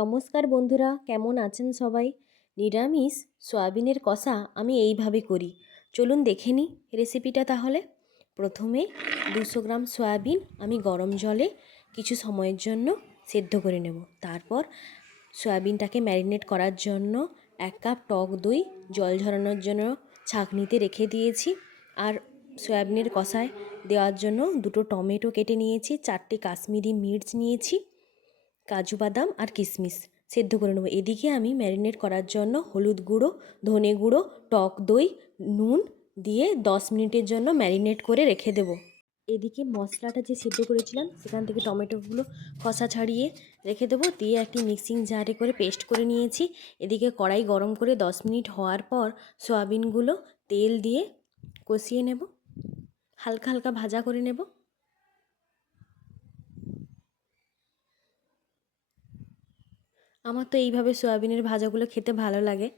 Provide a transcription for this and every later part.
নমস্কার বন্ধুরা, কেমন আছেন সবাই? নিরামিষ সয়াবিনের কষা আমি এইভাবে করি। চলুন দেখে নিই রেসিপিটা তাহলে। প্রথমে 200 গ্রাম সয়াবিন আমি গরম জলে কিছু সময়ের জন্য সেদ্ধ করে নেব। তারপর সয়াবিনটাকে ম্যারিনেট করার জন্য 1 কাপ টক দই জল ঝরানোর জন্য ছাঁকনিতে রেখে দিয়েছি। আর সয়াবিনের কষায় দেওয়ার জন্য 2টো টমেটো কেটে নিয়েছি, 4টে কাশ্মীরি মির্চ নিয়েছি, কাজু বাদাম আর কিশমিশ সেদ্ধ করে নেব। এদিকে আমি ম্যারিনেট করার জন্য হলুদ গুঁড়ো, ধনে গুঁড়ো, টক দই, নুন দিয়ে 10 মিনিটের জন্য ম্যারিনেট করে রেখে দেব। এদিকে মশলাটা যে সেদ্ধ করেছিলাম সেখান থেকে টমেটোগুলো খোসা ছাড়িয়ে রেখে দেবো, দিয়ে একটি মিক্সিং জারে করে পেস্ট করে নিয়েছি। এদিকে কড়াই গরম করে 10 মিনিট হওয়ার পর সয়াবিনগুলো তেল দিয়ে কষিয়ে নেব, হালকা হালকা ভাজা করে নেব। আমার তো এইভাবে সয়াবিনের ভাজাগুলো খেতে ভালো লাগে।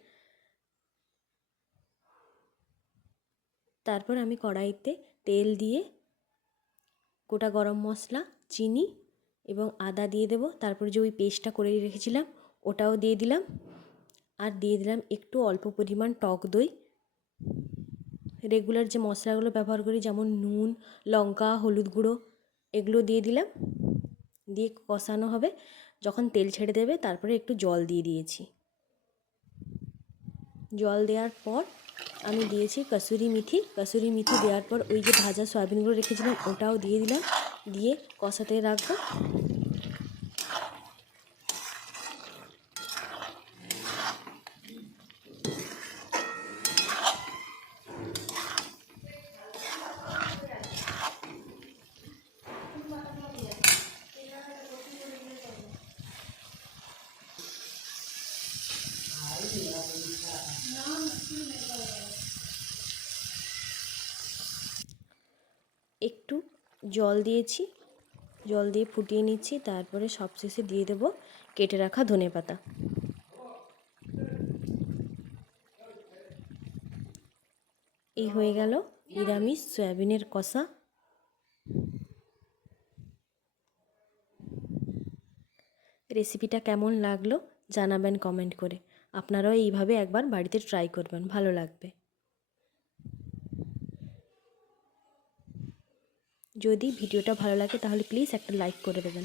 তারপর আমি কড়াইতে তেল দিয়ে গোটা গরম মশলা, চিনি এবং আদা দিয়ে দেব। তারপরে যে ওই পেস্টটা করে রেখেছিলাম ওটাও দিয়ে দিলাম, আর দিয়ে দিলাম একটু অল্প পরিমাণ টক দই। রেগুলার যে মশলাগুলো ব্যবহার করি যেমন নুন, লঙ্কা, হলুদ গুঁড়ো এগুলো দিয়ে দিলাম, দিয়ে কষানো হবে। যখন তেল ছেড়ে দেবে তারপরে একটু জল দিয়ে দিয়েছি। জল দেওয়ার পর আমি দিয়েছি কসুরি মেথি দেওয়ার পর ওই যে ভাজা সয়াবিনগুলো রেখেছিলাম ওটাও দিয়ে দিলাম, দিয়ে কষাতে রাখবো। একটু জল দিয়েছি, জল দিয়ে ফুটিয়ে নিচ্ছি। তারপরে সবশেষে দিয়ে দেবো কেটে রাখা ধনেপাতা। এই হয়ে গেল নিরামিষ সয়াবিনের কষা। রেসিপিটা কেমন লাগলো জানাবেন কমেন্ট করে। আপনারাও এইভাবে একবার বাড়িতে ট্রাই করবেন, ভালো লাগবে। যদি ভিডিওটা ভালো লাগে তাহলে প্লিজ একটা লাইক করে দেবেন।